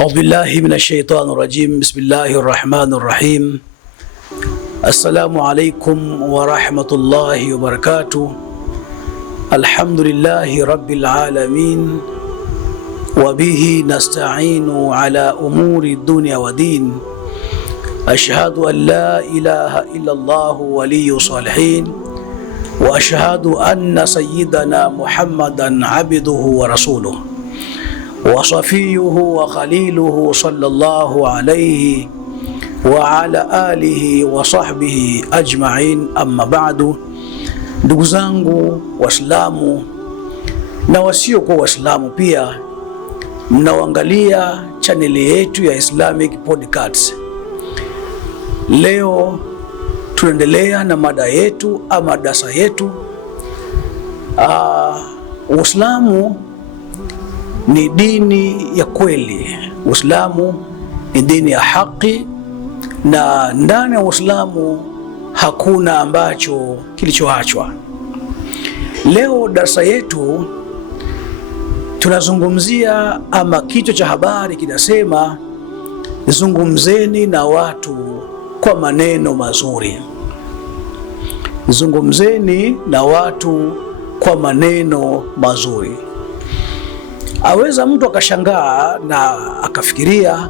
أعوذ بالله من الشيطان الرجيم. بسم الله الرحمن الرحيم. السلام عليكم ورحمة الله وبركاته. الحمد لله رب العالمين وبه نستعين على أمور الدنيا والدين. أشهد أن لا إله إلا الله ولي الصالحين، وأشهد أن سيدنا محمدا عبده ورسوله وصفيه وخليله صلى الله عليه وعلى آله وصحبه أجمعين. أما بعد, ndugu zangu Waislamu na wasiokuwa Waislamu pia mnaoangalia chaneli yetu ya Islamic Podcast, leo tunaendelea na mada yetu ama darasa yetu. Uislamu ni dini ya kweli. Uislamu ni dini ya haki, na ndani ya Uislamu hakuna ambacho kilichoachwa. Leo darasa yetu tunazungumzia, ama kichwa cha habari kinasema, zungumzeni na watu kwa maneno mazuri. Zungumzeni na watu kwa maneno mazuri. Aweza mtu akashangaa na akafikiria,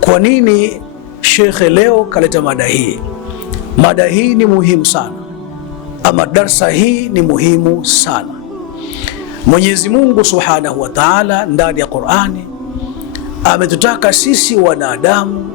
kwa nini shekhe leo kaleta mada hii? Mada hii ni muhimu sana, ama darsa hii ni muhimu sana. Mwenyezi Mungu Subhanahu wa Ta'ala ndani ya Qur'ani ametutaka sisi wanadamu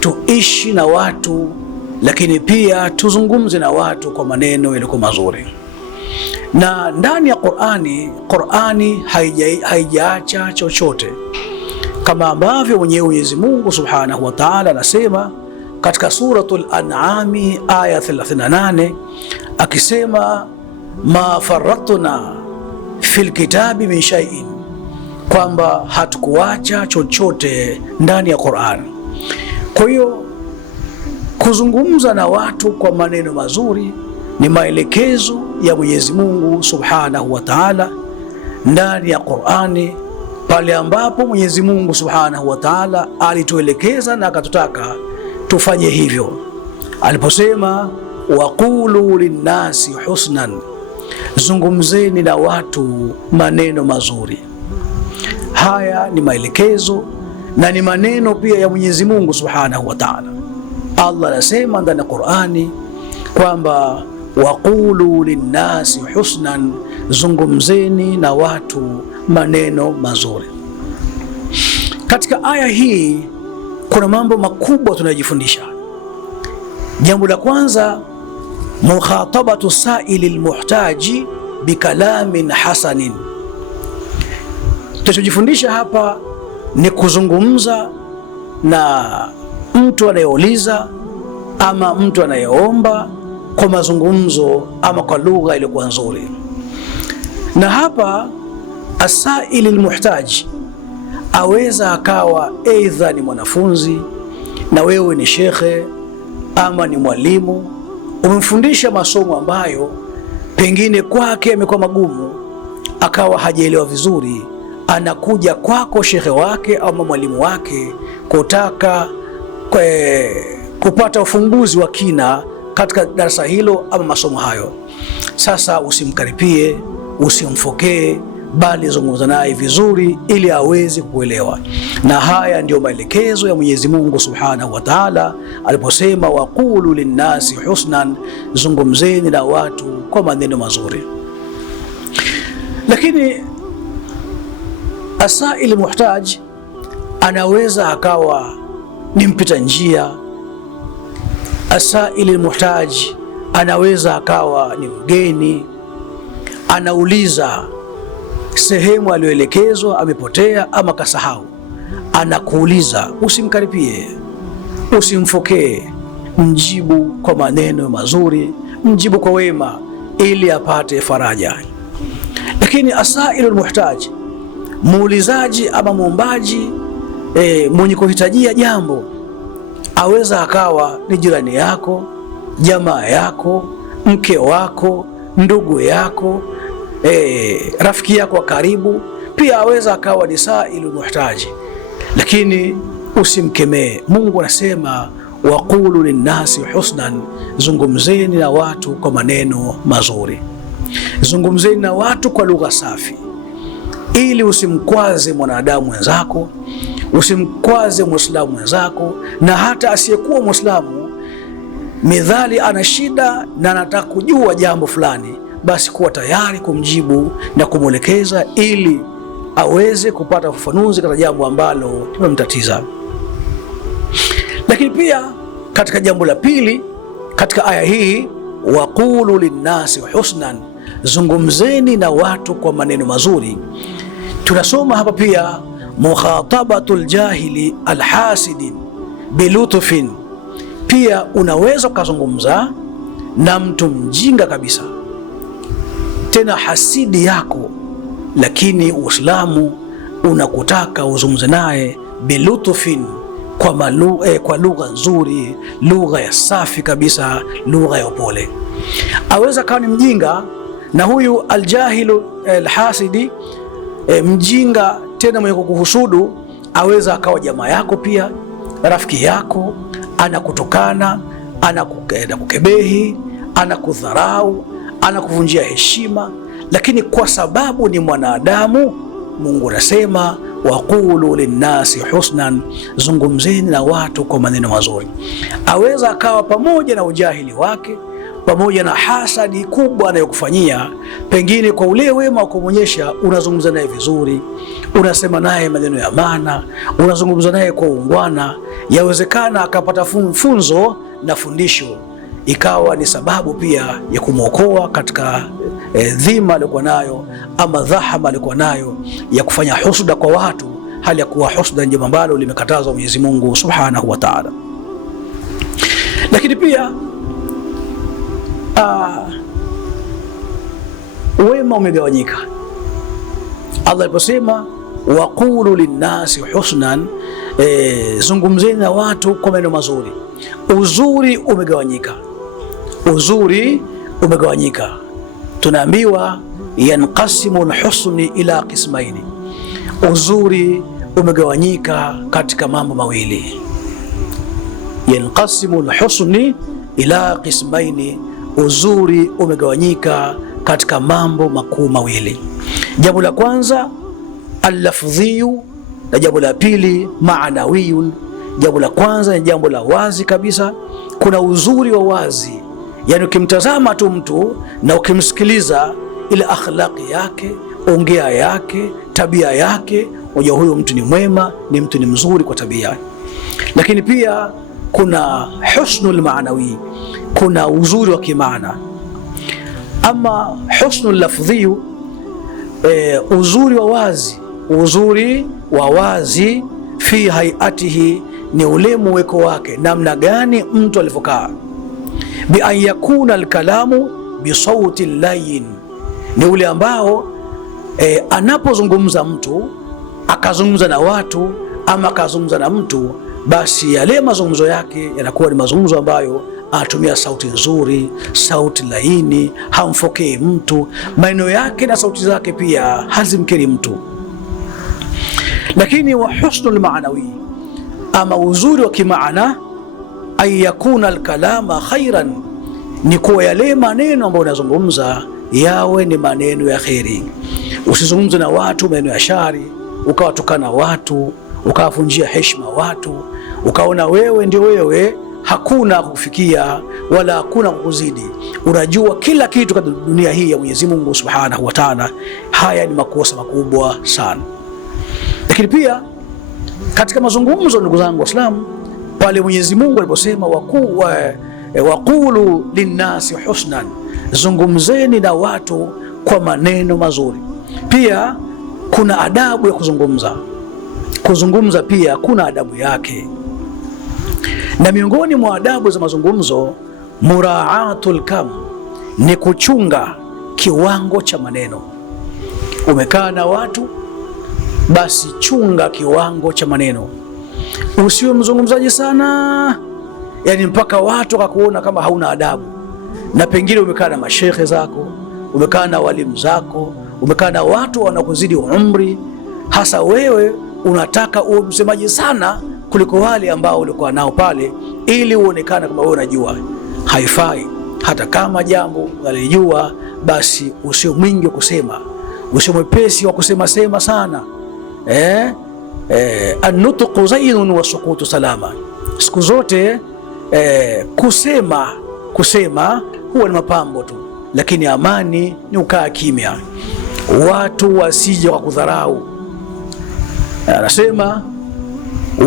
tuishi na watu, lakini pia tuzungumze na watu kwa maneno yaliyo mazuri. Na ndani ya Qur'ani haijaacha chochote, kama ambavyo Mwenyezi Mungu Subhanahu wa Ta'ala anasema katika suratul An'ami aya 38, akisema ma faratna fil kitabi min shay'in, kwamba hatukuacha chochote ndani ya Qur'an. Kwa hiyo kuzungumza na watu kwa maneno mazuri ni maelekezo ya Mwenyezi Mungu Subhanahu wa Ta'ala ndani ya Qur'ani, pale ambapo Mwenyezi Mungu Subhanahu wa Ta'ala alituelekeza na akatutaka tufanye hivyo aliposema, waqulu linnasi husnan, zungumzeni na watu maneno mazuri. Haya ni maelekezo na ni maneno pia ya Mwenyezi Mungu Subhanahu wa Ta'ala. Allah anasema ndani ya Qur'ani kwamba waqulu linnasi husnan, zungumzeni na watu maneno mazuri. Katika aya hii kuna mambo makubwa tunayojifundisha. Jambo la kwanza, mukhatabatu sa'ili almuhtaji bikalamin hasanin. Tunachojifundisha hapa ni kuzungumza na mtu anayeuliza ama mtu anayeomba kwa mazungumzo ama kwa lugha iliyokuwa nzuri. Na hapa asaili almuhtaji aweza akawa aidha ni mwanafunzi na wewe ni shekhe ama ni mwalimu, umemfundisha masomo ambayo pengine kwake yamekuwa magumu, akawa hajaelewa vizuri, anakuja kwako shekhe wake ama mwalimu wake kutaka kupata ufumbuzi wa kina katika darasa hilo ama masomo hayo. Sasa usimkaripie, usimfokee, bali zungumza naye vizuri ili aweze kuelewa. Na haya ndio maelekezo ya Mwenyezi Mungu Subhanahu wa Ta'ala aliposema waqulu linnasi husnan, zungumzeni na watu kwa maneno mazuri. Lakini asaili muhtaj anaweza akawa ni mpita njia. Asaili muhtaj anaweza akawa ni mgeni, anauliza sehemu aliyoelekezwa amepotea ama kasahau, anakuuliza. Usimkaripie, usimfokee, mjibu kwa maneno mazuri, mjibu kwa wema ili apate faraja. Lakini asailul muhtaj, muulizaji ama muombaji, mwenye kuhitajia jambo, aweza akawa ni jirani yako, jamaa yako, mke wako, ndugu yako, rafiki yako wa karibu, pia aweza akawa ni sailul muhtaji. lakini usimkemee. Mungu anasema waqulu linnasi husnan, zungumzeni na watu kwa maneno mazuri, zungumzeni na watu kwa lugha safi, ili usimkwaze mwanadamu mwenzako, usimkwaze Muislamu mwenzako, na hata asiyekuwa Muislamu midhali ana shida na anataka kujua jambo fulani, basi kuwa tayari kumjibu na kumwelekeza ili aweze kupata ufafanuzi katika jambo ambalo limemtatiza. Lakini pia katika jambo la pili katika aya hii, waqulu linnasi husnan, zungumzeni na watu kwa maneno mazuri. Tunasoma hapa pia mukhatabatul jahili alhasidin bilutfin, pia unaweza ukazungumza na mtu mjinga kabisa, tena hasidi yako, lakini Uislamu unakutaka uzungumze naye bilutfin, kwa lugha nzuri, lugha ya safi kabisa, lugha ya upole. Aweza kawa ni mjinga, na huyu aljahilu alhasidi, mjinga tena mwenye kukuhusudu, aweza akawa jamaa yako pia, rafiki yako, anakutukana, anakukebehi, anakudharau, anakuvunjia heshima, lakini kwa sababu ni mwanadamu, Mungu anasema waqulu linnasi husnan, zungumzeni na watu kwa maneno mazuri. Aweza akawa pamoja na ujahili wake, pamoja na hasadi kubwa anayokufanyia, pengine kwa ule wema kumonyesha, unazungumza naye vizuri, unasema naye maneno ya maana, unazungumza naye kwa ungwana, yawezekana akapata funzo na fundisho, ikawa ni sababu pia ya kumwokoa katika dhima alikuwa nayo ama dhahama alikuwa nayo ya kufanya husuda kwa watu, hali ya kuwa husuda ni jambo ambalo limekatazwa Mwenyezi Mungu Subhanahu wa Ta'ala. Lakini pia wema umegawanyika. Allah aliposema waqulu linnasi husnan, zungumzeni na watu kwa maneno mazuri, uzuri umegawanyika. Uzuri umegawanyika, tunaambiwa yanqasimu alhusni ila qismaini, uzuri umegawanyika katika mambo mawili. Yanqasimu alhusni ila qismaini, uzuri umegawanyika katika mambo makuu mawili. Jambo la kwanza allafdhiyu, na jambo la pili maanawiyun. Jambo la kwanza ni jambo la wazi kabisa. Kuna uzuri wa wazi, yani ukimtazama tu mtu na ukimsikiliza, ile akhlaqi yake, ongea yake, tabia yake, unajua huyo mtu ni mwema, ni mtu ni mzuri kwa tabia. Lakini pia kuna husnul maanawi, kuna uzuri wa kimaana. Ama husnul lafdhiyu, uzuri wa wazi, uzuri wa wazi fi hayatihi, ni ule muweko wake, namna gani mtu alivyokaa. Bi an yakuna alkalamu bi sauti layin, ni ule ambao anapozungumza mtu, akazungumza na watu ama akazungumza na mtu, basi yale mazungumzo yake yanakuwa ni mazungumzo ambayo anatumia sauti nzuri, sauti laini, hamfokei mtu, maneno yake na sauti zake pia hazimkeri mtu. Lakini wa husnul maanawi, ama uzuri wa kimaana, ay yakuna alkalama khairan, ni kuwa yale maneno ambayo unazungumza yawe ni maneno ya kheri. Usizungumze na watu maneno ya shari, ukawatukana watu, ukawavunjia heshima watu, ukaona wewe ndio wewe, hakuna kukufikia wala hakuna kukuzidi, unajua kila kitu katika dunia hii ya Mwenyezi Mungu Subhanahu wa Ta'ala. Haya ni makosa makubwa sana. Lakini pia katika mazungumzo, ndugu zangu Waislamu, pale Mwenyezi Mungu aliposema waqulu linnasi husnan, zungumzeni na watu kwa maneno mazuri, pia kuna adabu ya kuzungumza. Kuzungumza pia kuna adabu yake, na miongoni mwa adabu za mazungumzo muraatul kam, ni kuchunga kiwango cha maneno. Umekaa na watu, basi chunga kiwango cha maneno, usiwe mzungumzaji sana, yani mpaka watu wakakuona kama hauna adabu. Na pengine umekaa na mashekhe zako, umekaa na walimu zako, umekaa na watu wanakuzidi umri, hasa wewe unataka uwe msemaji sana kuliko wale ambao ulikuwa nao pale, ili uonekane kama wewe unajua. Haifai. Hata kama jambo unalijua, basi usio mwingi wa kusema, usio mwepesi wa kusema sema sana. An-nutqu zainun wa sukutu salama. Siku zote kusema huwa ni mapambo tu, lakini amani ni ukaa kimya, watu wasije wakudharau. Anasema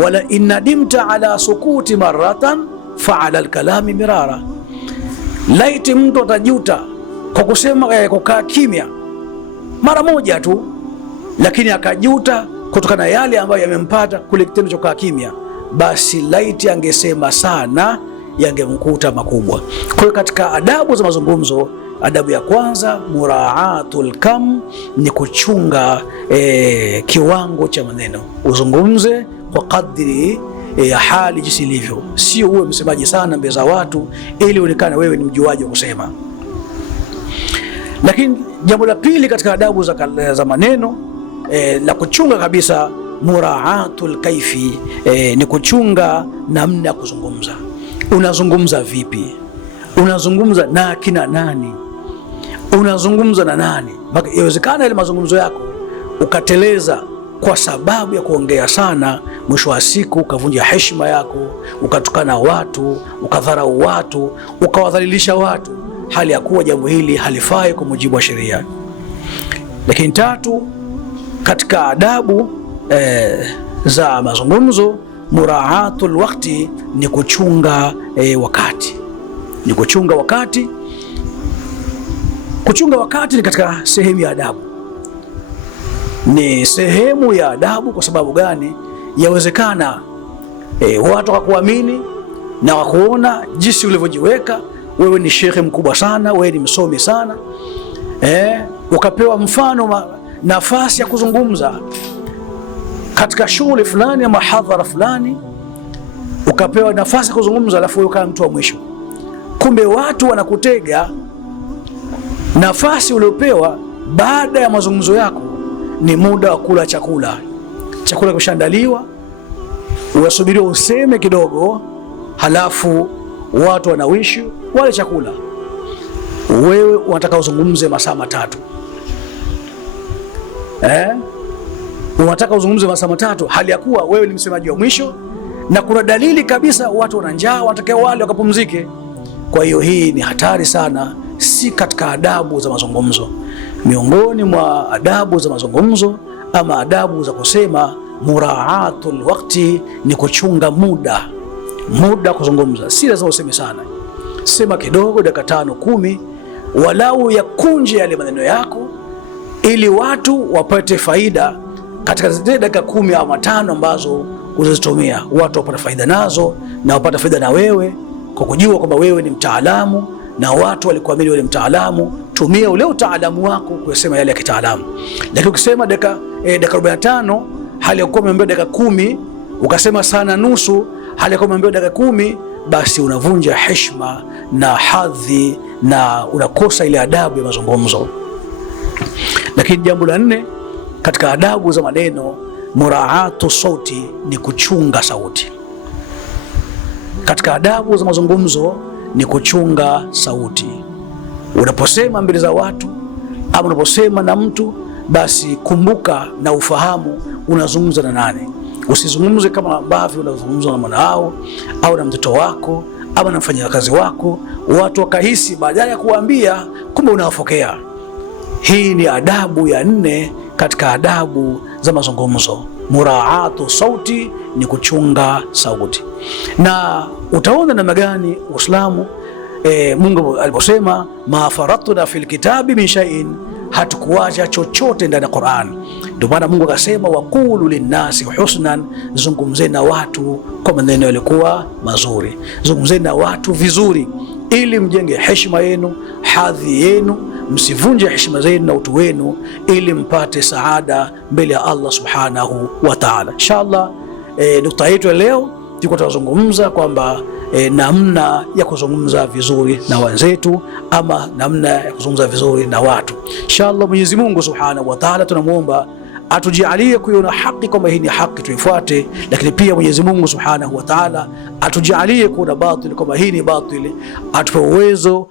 wala innadimta ala sukuti maratan fa ala alkalami mirara. Laiti mtu atajuta kwa kusema kukaa kimya mara moja tu, lakini akajuta kutokana na yale ambayo yamempata kule kitendo cha kukaa kimya, basi laiti angesema sana, yangemkuta makubwa. Kwa hiyo katika adabu za mazungumzo, adabu ya kwanza muraatul kam, ni kuchunga kiwango cha maneno. Uzungumze kwa kadri ya hali jinsi ilivyo, sio uwe msemaji sana mbele za watu ili uonekane wewe ni mjuaji wa kusema. Lakini jambo la pili katika adabu za maneno la kuchunga kabisa, muraatul kaifi, ni kuchunga namna ya kuzungumza. Unazungumza vipi? Unazungumza na kina nani? Unazungumza na nani? Inawezekana ile mazungumzo yako ukateleza kwa sababu ya kuongea sana, mwisho wa siku ukavunja heshima yako, ukatukana watu, ukadharau watu, ukawadhalilisha watu, hali ya kuwa jambo hili halifai kwa mujibu wa sheria. Lakini tatu katika adabu za mazungumzo, muraatul waqti, ni kuchunga wakati. Ni kuchunga wakati. Kuchunga wakati ni katika sehemu ya adabu. Ni sehemu ya adabu. Kwa sababu gani? Yawezekana watu wakakuamini na wakuona jinsi ulivyojiweka wewe, ni shekhe mkubwa sana, wewe ni msomi sana, ukapewa mfano nafasi ya kuzungumza katika shughuli fulani ama hadhara fulani, ukapewa nafasi ya kuzungumza, alafu wewe kama mtu wa mwisho. Kumbe watu wanakutega nafasi uliopewa baada ya mazungumzo yako ni muda wa kula chakula. Chakula kishaandaliwa, unasubiriwa useme kidogo, halafu watu wanawishi wale chakula. Wewe unataka uzungumze masaa matatu. Unataka uzungumze masaa matatu hali ya kuwa wewe ni msemaji wa mwisho, na kuna dalili kabisa watu wana njaa, wanataka wale wakapumzike. Kwa hiyo hii ni hatari sana, si katika adabu za mazungumzo. Miongoni mwa adabu za mazungumzo ama adabu za kusema, muraatul waqti, ni kuchunga muda kuzungumza. Si lazima useme sana, sema kidogo, dakika 5 10, walau yakunje yale maneno yako, ili watu wapate faida katika zile dakika 10 au 5 ambazo unazitumia. Watu wapate faida nazo, na wapate faida na wewe kwa kujua kwamba wewe ni mtaalamu, na watu walikuamini wewe ni mtaalamu. Tumia ule utaalamu wako kusema yale ya kitaalamu. Lakini ukisema dakika 45 hali ya kuwa umeambiwa dakika 10, ukasema sana nusu hali ya kuwa umeambiwa dakika 10, basi unavunja heshima na hadhi na unakosa ile adabu ya mazungumzo. Lakini jambo la 4 katika adabu za maneno, muraatu sauti, ni kuchunga sauti. Katika adabu za mazungumzo ni kuchunga sauti. Unaposema mbele za watu au unaposema na mtu, basi kumbuka na ufahamu unazungumza na nani. Usizungumze kama ambavyo unazungumza na mwanao au na mtoto wako au na mfanyakazi wako, watu wakahisi badala ya kuambia kumbe unawafokea. Hii ni adabu ya 4 katika adabu za mazungumzo. Muraatu sauti ni kuchunga sauti. Na utaona namna gani Uislamu Mungu aliposema ma faratna fil kitabi min shay'in, hatukuacha chochote ndani ya Qur'an. Ndio maana Mungu akasema waqulu linnasi husnan, zungumzeni na watu kwa maneno yalikuwa mazuri, zungumzeni na watu vizuri, ili mjenge heshima yenu, hadhi yenu, msivunje heshima zenu na utu wenu, ili mpate saada mbele ya Allah subhanahu wa ta'ala. Inshallah nukta yetu ya leo tuko tutazungumza kwamba namna ya kuzungumza vizuri na wenzetu, ama namna ya kuzungumza vizuri na watu. Inshallah Mwenyezi Mungu subhanahu wa ta'ala tunamuomba atujalie kuiona haki kwamba hii ni haki tuifuate, lakini pia Mwenyezi Mungu Subhanahu wa Ta'ala atujalie kuona batili kwamba hii ni batili, atupe uwezo